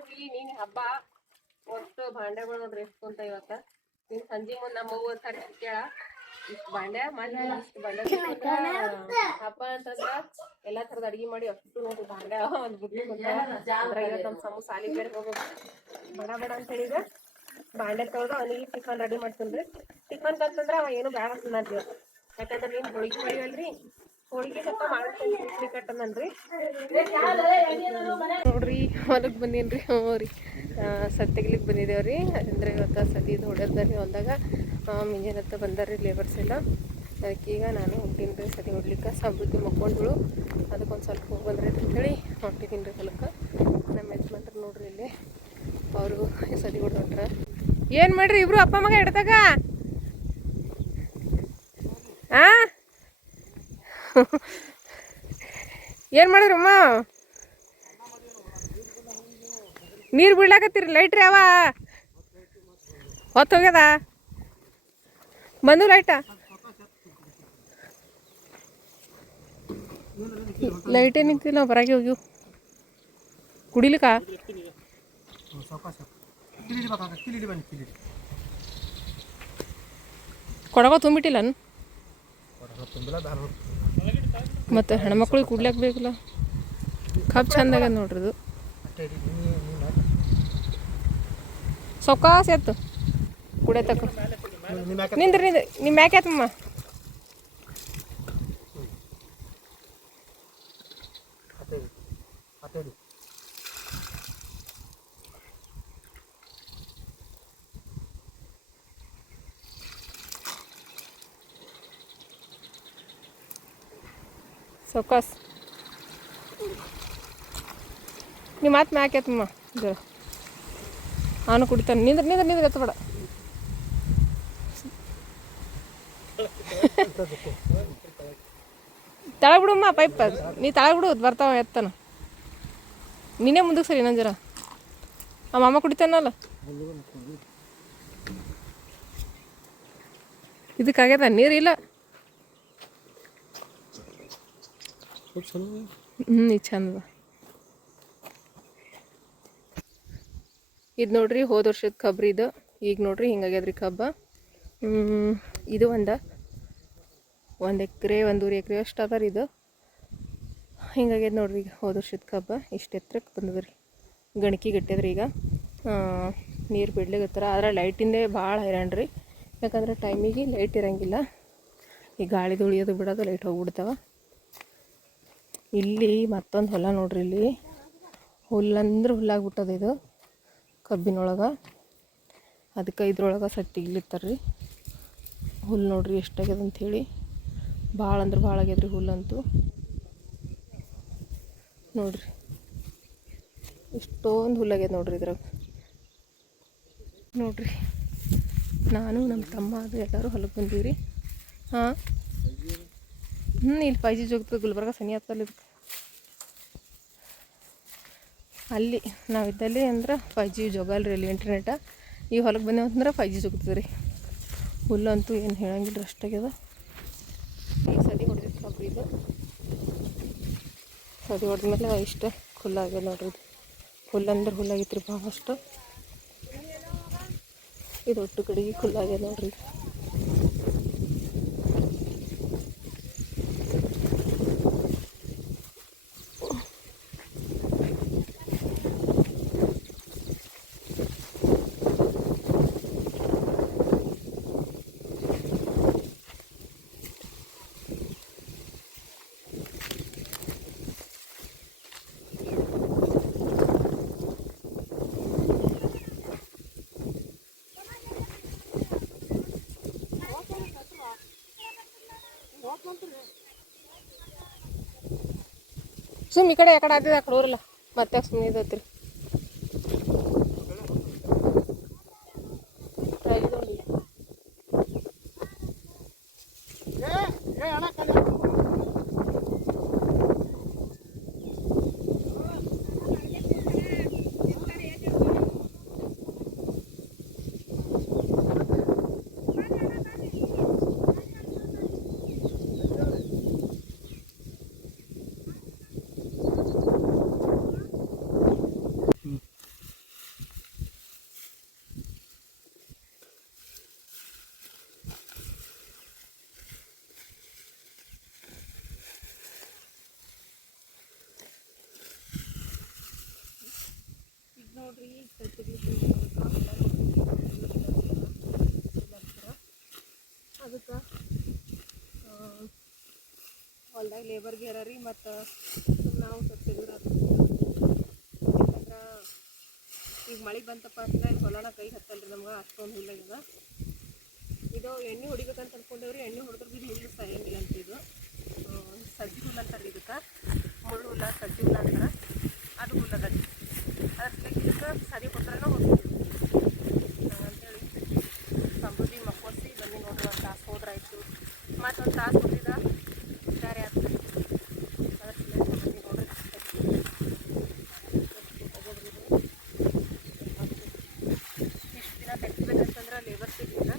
ನೋಡ್ರಿ ನೀನ್ ಹಬ್ಬ ಒಟ್ಟು ಭಾಂಡೆಗಳು ನೋಡ್ರಿ ಎಷ್ಟು ಕುಂತ ಇವತ್ತ ನೀನ್ ಸಂಜೆ ಮುಂದ್ ನಮ್ಮ ಅವ್ವ ಸರಿ ಕೇಳ ಇಷ್ಟು ಬಾಂಡೆ ಮಾಡಿ ಇಷ್ಟು ಬಾಂಡೆ ಹಬ್ಬ ಅಂತಂದ್ರ ಎಲ್ಲಾ ತರದ ಅಡಿಗೆ ಮಾಡಿ ಅಷ್ಟು ನೋಡ್ರಿ ಬಾಂಡೆ ಒಂದ್ ಬುದ್ಧಿ ಇವತ್ತು ನಮ್ ಸಮೂಹ ಸಾಲಿ ಬೇರೆ ಹೋಗೋದು ಬಡ ಬಡ ಅಂತ ಹೇಳಿದ್ರೆ ಬಾಂಡೆ ತೊಳೆದು ಅವನಿಗೆ ಟಿಫನ್ ರೆಡಿ ಮಾಡ್ತೀನಿ ಟಿಫನ್ ಅಂತಂದ್ರ ಅವ ಏನು ಬೇಡ ತಿನ್ನತ್ತೀವ ಯಾಕಂದ್ರೆ ನೀನ್ ಹೋಳಿಗೆ ಮಾಡಿವಲ್ರಿ ಹೋಳಿಗೆ ಸ್ವಲ್ಪ ಮಾಡ್ತೀನಿ ಕಟ್ಟನನ್ರಿ ನೋಡ್ರಿ ಹೊಲಕ್ ಬಂದೇನ್ರಿ ಹ್ಞೂ ರೀ ಸತಿ ತೆಗಿಲಿಕ್ಕೆ ಬಂದಿದ್ದೇವ್ರಿ ಅಂದ್ರೆ ಇವತ್ತು ಸತಿದು ಹೊಡೆದ್ರಿ ಹೊಲ್ದಾಗ ಮುಂಜಾನೆ ಹತ್ತ ಬಂದಾರ್ರಿ ಲೇಬರ್ಸ್ ಎಲ್ಲ ಅದಕ್ಕೀಗ ನಾನು ಹೊಂಟೀನಿ ರೀ ಸತಿ ಹೊಡ್ಲಿಕ್ಕೆ ಸಮೃದ್ಧಿ ಮಕ್ಕೊಂಡ್ಳು ಅದಕ್ಕೊಂದು ಸ್ವಲ್ಪ ಹೋಗಿ ಬಂದ್ರಿ ಅಂತೇಳಿ ಹೊಂಟಿದ್ದೀನಿ ರೀ ಹೊಲಕ್ಕೆ ನಮ್ಮ ಯಜಮಾನ್ರು ನೋಡ್ರಿ ಇಲ್ಲಿ ಅವರು ಸತಿ ಹೊಡೆದ್ಬಿಟ್ರ ಏನು ಮಾಡ್ರಿ ಇಬ್ರು ಅಪ್ಪ ಮಗ ಹಿಡ್ದಾಗ ಆ ಏನು ಮಾಡಿದ್ರಮ್ಮ ನೀರು ಬಿಡ್ಲಾಕತ್ತೀರಿ ಲೈಟ್ರಿ ಅವ ಹೊತ್ತು ಹೋಗ್ಯದ ಬಂದು ಲೈಟ ಲೈಟೇ ನಿಂತಿಲ್ಲ ಹೊರಗೆ ಹೋಗ್ಯವು ಕುಡಿಲಿಕ್ಕ ಕೊಡಗ ತುಂಬಿಟ್ಟಿಲ್ಲ ಮತ್ತೆ ಹೆಣ್ಮಕ್ಳಿಗೆ ಕುಡ್ಲಿಕ್ಕೆ ಬೇಕಲ್ಲ ಕಪ್ ಚಂದಾಗ ನೋಡ್ರದು ಸೊಕಾಸ್ ಎತ್ತು ಕುಡಿಯತಕ್ಕ ನಿಂದ್ರಿ ನಿಮ್ಮ ಮ್ಯಾಕೆ ಆತಮ್ಮ ಸೊಕಾಸ್ ನಿಮ್ಮ ಮಾತು ಮ್ಯಾಕೆ ಆತಮ್ಮ ಜರ ಅವನು ಕುಡಿತಾನೆ ನಿಂದ್ರ ಎತ್ತಬೇಡ ತಳ ಬಿಡಮ್ಮ ಪೈಪ್ ನೀ ತಳ ಬಿಡು ಬರ್ತಾವ ಎತ್ತಾನ ನೀನೇ ಮುಂದಕ್ಕೆ ಸರಿ ಇನ್ನೊಂದು ಜರ ಆ ಮಾಮ ಕುಡಿತಾನಲ್ಲ ಇದಕ್ಕಾಗ್ಯದ ನೀರಿಲ್ಲ ಇದು ಚಂದ ಇದು ನೋಡ್ರಿ ಹೋದ ವರ್ಷದ ಕಬ್ರಿ ಇದು ಈಗ ನೋಡ್ರಿ ಹಿಂಗಾಗ್ಯದ್ರಿ ಕಬ್ಬ ಇದು ಒಂದು ಎಕರೆ ಒಂದೂವರೆ ಎಕರೆ ಅಷ್ಟು ಅದ ರೀ ಇದು ಹಿಂಗಾಗ್ಯದ ನೋಡ್ರಿ ಈಗ ಹೋದ ವರ್ಷದ ಕಬ್ಬ ಇಷ್ಟು ಎತ್ತರಕ್ಕೆ ಬಂದದ್ರಿ ಗಣಕಿ ಗಟ್ಟದ್ರಿ ಈಗ ನೀರು ಬಿಡ್ಲಿಗತ್ತಾರ ಆದ್ರೆ ಲೈಟಿಂದೇ ಭಾಳ ಹೈರಾಣ ರೀ ಯಾಕಂದ್ರೆ ಟೈಮಿಗೆ ಲೈಟ್ ಇರಂಗಿಲ್ಲ ಈ ಗಾಳಿ ಧೂಳಿಯೋದು ಬಿಡೋದು ಲೈಟ್ ಹೋಗ್ಬಿಡ್ತಾವ ಇಲ್ಲಿ ಮತ್ತೊಂದು ಹೊಲ ನೋಡ್ರಿ ಇಲ್ಲಿ ಹುಲ್ಲಂದ್ರೆ ಹುಲ್ಲಾಗ್ಬಿಟ್ಟದ ಇದು ಕಬ್ಬಿನೊಳಗೆ ಅದಕ್ಕೆ ಇದ್ರೊಳಗೆ ಸತ್ತಿಗ್ಲಿತ್ತಾರ್ರಿ ಹುಲ್ಲು ನೋಡ್ರಿ ಎಷ್ಟಾಗ್ಯದ ಅಂಥೇಳಿ ಭಾಳ ಅಂದ್ರೆ ಭಾಳ ಆಗ್ಯದ್ರಿ ಹುಲ್ಲಂತೂ ನೋಡ್ರಿ ಇಷ್ಟೊಂದು ಹುಲ್ಲಾಗ್ಯದ ನೋಡ್ರಿ ಇದ್ರಾಗ ನೋಡ್ರಿ ನಾನು ನಮ್ಮ ತಮ್ಮ ಅದು ಎಲ್ಲರೂ ಹೊಲಕ್ಕೆ ಬಂದೀವಿ ಹಾಂ ಇಲ್ಲಿ 5G ಜೋಗ್ತದೆ ಗುಲ್ಬರ್ಗ ಸನಿ ಆಗ್ತಲ್ಲ ಇದಕ್ಕೆ ಅಲ್ಲಿ ನಾವಿದ್ದಲ್ಲಿ ಅಂದ್ರೆ 5G ಜೋಗಲ್ರಿ ಅಲ್ಲಿ ಇಂಟರ್ನೆಟ ಈ ಹೊಲಕ್ಕೆ ಬಂದೇವಂತಂದ್ರೆ 5G ಜೋಗ್ತದೆ ರೀ ಹುಲ್ಲಂತೂ ಏನು ಹೇಳಂಗಿಲ್ಲ ಅಷ್ಟಾಗ್ಯದ ಈಗ ಸದಿ ಹೊಡೆದಿತ್ತು ಕಬ್ರಿ ಇದು ಸದಿ ಹೊಡೆದ್ಮೇಲೆ ಇಷ್ಟ ಹುಲ್ಲಾಗ್ಯದ ನೋಡ್ರಿ ಇದು ಹುಲ್ಲಂದ್ರೆ ಹುಲ್ಲಾಗಿತ್ತು ರೀ ಭಾಳಷ್ಟು ಇದು ಒಟ್ಟು ಕಡೆಗೆ ಹುಲ್ಲಾಗ್ಯದ ನೋಡ್ರಿ ಸುಮ್ಮ ಈ ಕಡೆ ಯಾಕಡೆ ಆಗ್ತದೆ ಆ ಕಡೆ ಊರಲ್ಲ ಮತ್ತೆ ಸುಮ್ಮನೆ ಇದತ್ರಿ ನೋಡ್ರಿ ಅದಕ್ಕೆ ಹೊಲ್ದಾಗ ಲೇಬರ್ಗೆ ಇರ ಮತ್ತು ನಾವು ಸ್ವಲ್ಪ ಯಾಕಂದ್ರೆ ಈಗ ಮಳೆ ಬಂತಪ್ಪ ಅಂತಂದ್ರೆ ಹೊಲನ ಕೈ ಹತ್ತಲ್ರಿ ನಮ್ಗೆ ಅಷ್ಟೊಂದು ಹುಲ್ಲಾಗ್ಯದ. ಇದು ಎಣ್ಣೆ ಹೊಡಿಬೇಕಂತ ಅನ್ಕೊಂಡೇವ್ರಿ, ಎಣ್ಣೆ ಹೊಡೆದ್ರೆ ಇದು ಹುಲ್ಲು ಸಾಯಂಗಿಲ್ಲ ಅಂತ. ಇದು ಸಜ್ಜಿ ಹುಲ್ಲು ಅಂತಾರೆ ಇದಕ್ಕೆ, ಮುಳ್ಳು ಹುಲ್ಲ ಸಜ್ಜಿ ಹುಲ್ಲ ಅಂತಾರೆ. ಅದು ಹುಲ್ಲದ ಅದ್ರ ಇದಕ್ಕೆ ಸರಿ ಕೊಟ್ಟರೆ ಹೋಗ್ತೀವಿ ಅಂತೇಳಿ ಸಮೃದ್ಧಿ ಮಕ್ಕೋಸಿ ಬನ್ನಿ ನೋಡ್ರಿ. ಒಂದು ತಾಸು ಹೋದ್ರಾಯ್ತು, ಮತ್ತೊಂದು ತಾಸು ಹೋಗಿದ ಬೇರೆ ಆಗ್ತದೆ. ಅದ್ರ ಬನ್ನಿ ನೋಡ್ರಿ. ಇಷ್ಟು ದಿನ ತೆಗಿಬೇಕಂತಂದ್ರೆ ಲೇಬರ್ ಸಿಗಲಿಲ್ಲ,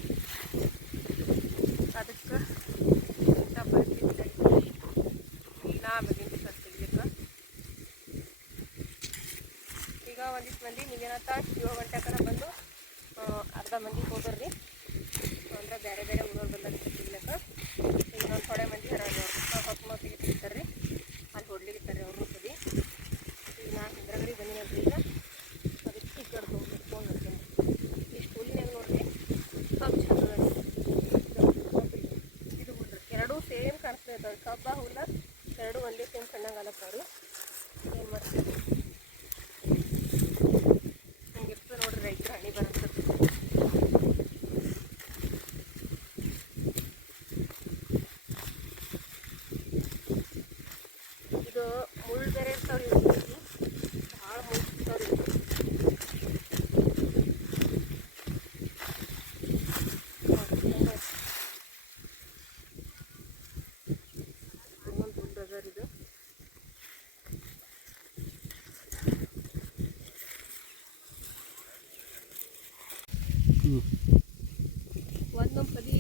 ಅದಕ್ಕೆ ಇಂಥ ಪರಿಸ್ಥಿತಿ ನಾ ಬದೀನಿ ಸರ್ ತೆಗಿಲಿಕ್ಕೆ. ಈಗ ಒಂದಿಷ್ಟು ಮಂದಿ ಮುಂಜಾನೆ 7 ಗಂಟೆಕನ ಬಂದು ಅರ್ಧ ಮಂದಿ ಹೋದ್ರಿ, ಅಂದರೆ ಬೇರೆ ಬೇರೆ ಊರವ್ರು ಬಂದಾಗ ತೆಗಿಲಿಕ್ಕೆ. ಈಗ ಇನ್ನೊಂದು ಥೋಡೆ ಮಂದಿ ಹೊರಗೆ ಹೊಸ ಮತ್ತಿಗೆ ತೆಗಿತಾರೆ ರೀ, ಅಲ್ಲಿ ಹೊಡ್ಲಿಕ್ಕಿರ್ತಾರೆ ಅವ್ರನ್ನೂ ಸದಿ. ಈಗ ನಾನು ಹಿಂದ್ರಗಡೆ ಬನ್ನಿ ನೋಡ್ರಿ. ಈಗ ಅದಕ್ಕೆ ಈ ಕಡೆ ಹೋಗ್ಬೇಕು ಫೋನ್ ಮಾಡ್ತೀನಿ. ಇಷ್ಟು ಹುಲ್ಲಿನಾಗ ನೋಡ್ರಿ ಕಬ್ಬು ಚಂದ ಇದು ಹುಲ್ಲು ಎರಡೂ ಸೇಮ್ ಕಾಣಿಸ್ತಾ ಇದ್ದಾವೆ. ಕಬ್ಬ ಹುಲ್ಲ ಎರಡೂ ಒಂದೇ ಸೇಮ್ ಕಣ್ಣಾಗಲತ್ತವ್ರು. ಏನು ಮಾಡ್ತಾರೆ ಹಿಂಗಿರ್ತದೆ ನೋಡ್ರಿ ರೈತರು ಹಣಿ ಬರುತ್ತೆ. ಇದು ಮುಳ್ಳು ಬೇರೆ ಇರ್ತಾವ್ರಿ, ಭಾಳ ಮುಳ್ಳು ಇರ್ತಾವ್ರಿ. ಇನ್ನೊಂದು ದುಡ್ಡು ಅದ ಇದು. ಒಂದೊಂದು ಸರಿ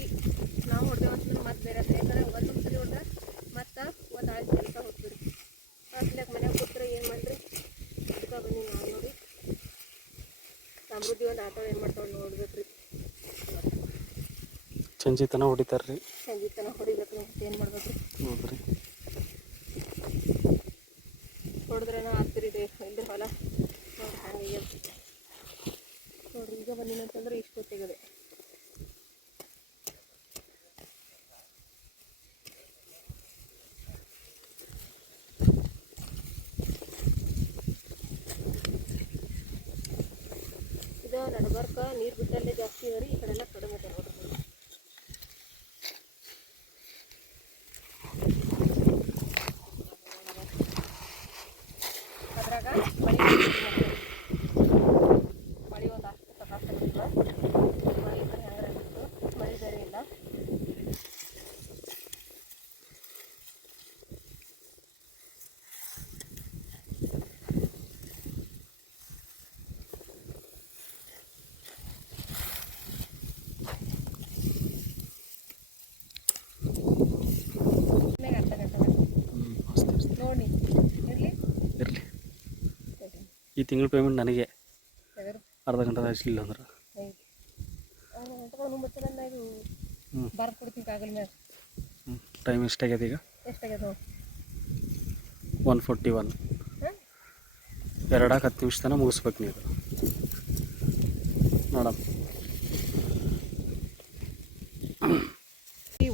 ನಾವು ಹೊಡೆದೇವು ಅಂತಂದ್ರೆ ಮತ್ತೆ ಬೇರೆ ಯಾಕಂದ್ರೆ ಒಂದೊಂದು ಸರಿ ಹೊಡೆದ್ರೆ ಮತ್ತು ಒಂದು ಆಳು ಕೆಲಸ ಹೋಗ್ತೀರಿ. ಅದ್ಲಾಗ ಮನೆಯಾಗ ಕೊಟ್ಟರೆ ಏನು ಮಾಡಿರಿ ಅದಕ್ಕೆ ಬನ್ನಿ ನಾವು ನೋಡಿ ಸಮೃದ್ಧಿ ಒಂದು ಆಟೋ ಏನು ಮಾಡ್ತಾವೆ ನೋಡ್ಬೇಕ್ರಿ. ಸಂಜೆ ತನಕ ಹೊಡಿತಾರ್ರಿ, ಸಂಜೆ ತನಕ ಹೊಡಿಬೇಕು. ಮತ್ತೆ ಏನು ಮಾಡ್ಬೇಕು ನೋಡ್ರಿ. ಹೊಡೆದ್ರೇನ ಆಗ್ತಿರಿ ಇಲ್ದ್ರ ಹೊಲ ನೋಡ್ರಿ ಹಂಗೆ ನೋಡ್ರಿ. ಈಗ ಬಂದಿನ ಅಂತಂದ್ರೆ ಇಷ್ಟೊತ್ತಿಗದೆ ಇದು ನಡ್ಬರ್ಕ ನೀರು ಬಿಟ್ಟಲ್ಲೇ ಜಾಸ್ತಿ ಇದೆ ರೀ, ಈ ಕಡೆ ಎಲ್ಲ ಕಡಿಮೆ ಇದೆ ನೋಡ್ರಿ. ಅದ್ರಾಗ ಮಳೆ ಒಂದು ಅಷ್ಟು ಸಕಾಸಿಲ್ಲ, ಮಳೆ ಇದ್ರೆ ಹೆಂಗಾರ ಆಗಿತ್ತು, ಮಳೆ ಬೇರೆ ಇಲ್ಲ. ಅರ್ಧ ಗಂಟೆ ನೋಡಿ ಇರಲಿ ಇರಲಿ. ಈ ತಿಂಗಳ ಪೇಮೆಂಟ್ ನನಗೆ ಅರ್ಧ ಗಂಟೆ ಹಚ್ಚಲಿಲ್ಲ ಅಂದ್ರೆ ಬರ್ದು ಕೊಡ್ತೀನಿ ಕಾಗಲ್ ಮ್ಯಾಗ. ಟೈಮ್ ಎಷ್ಟಾಗ್ಯದ ಈಗ? ಎಷ್ಟಾಗ್ಯದ 1:41. 2-10 ನಿಮಿಷ ತನಕ ಮುಗಿಸ್ಬೇಕು ನೀವು ನೋಡಮ್.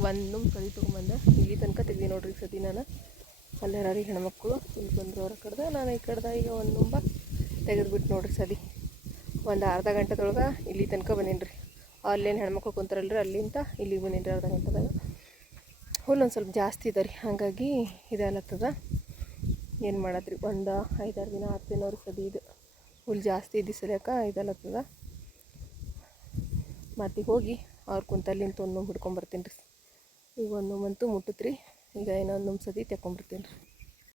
ಒಂದು ಕಡಿ ತೊಗೊಂಬಂದೆ ಇಲ್ಲಿ ತನಕ ತೆಗ್ದು ನೋಡ್ರಿ ಸತಿ. ನಾನು ಅಲ್ಲೆರಾರಿ ಹೆಣ್ಮಕ್ಳು ಇಲ್ಲಿ ಬಂದರು ಅವ್ರ ಕಡ್ದ, ನಾನು ಈ ಕಡ್ದ. ಈಗ ಒಂದು ನುಂಬ ತೆಗೆದುಬಿಟ್ಟು ನೋಡ್ರಿ ಸದಿ. ಒಂದು ಅರ್ಧ ಗಂಟೆದೊಳಗೆ ಇಲ್ಲಿ ತನಕ ಬಂದೀನಿ ರೀ. ಅಲ್ಲೇನು ಹೆಣ್ಮಕ್ಳು ಕುಂತಾರಲ್ರಿ ಅಲ್ಲಿಂದ ಇಲ್ಲಿಗೆ ಬಂದೀನಿ ರೀ. ಅರ್ಧ ಗಂಟೆದಾಗ ಹುಲ್ಲು ಒಂದು ಸ್ವಲ್ಪ ಜಾಸ್ತಿ ಇದೆ ರೀ, ಹಾಗಾಗಿ ಇದಲ್ಲತ್ತದ. ಏನು ಮಾಡತ್ರಿ, ಒಂದು 5-6 ದಿನ 10 ದಿನ ಅವ್ರಿಗೆ ಸದಿ. ಇದು ಹುಲ್ಲು ಜಾಸ್ತಿ ಇದ್ದಿಸಲ್ಯಾಕ ಇದಲ್ಲತ್ತದ. ಮತ್ತೆ ಹೋಗಿ ಅವ್ರು ಕುಂತಲ್ಲಿಂತ ಒಂದು ಹಿಡ್ಕೊಂಬರ್ತೀನಿ ರೀ. ಈಗ ಒಂದು ಮಂತು ಮುಟ್ಟತ್ರಿ. ಈಗ ಇನ್ನೊಂದು ಸದಿ ತೆಕ್ಕೊಂಬರ್ತೀನಿ ರೀ.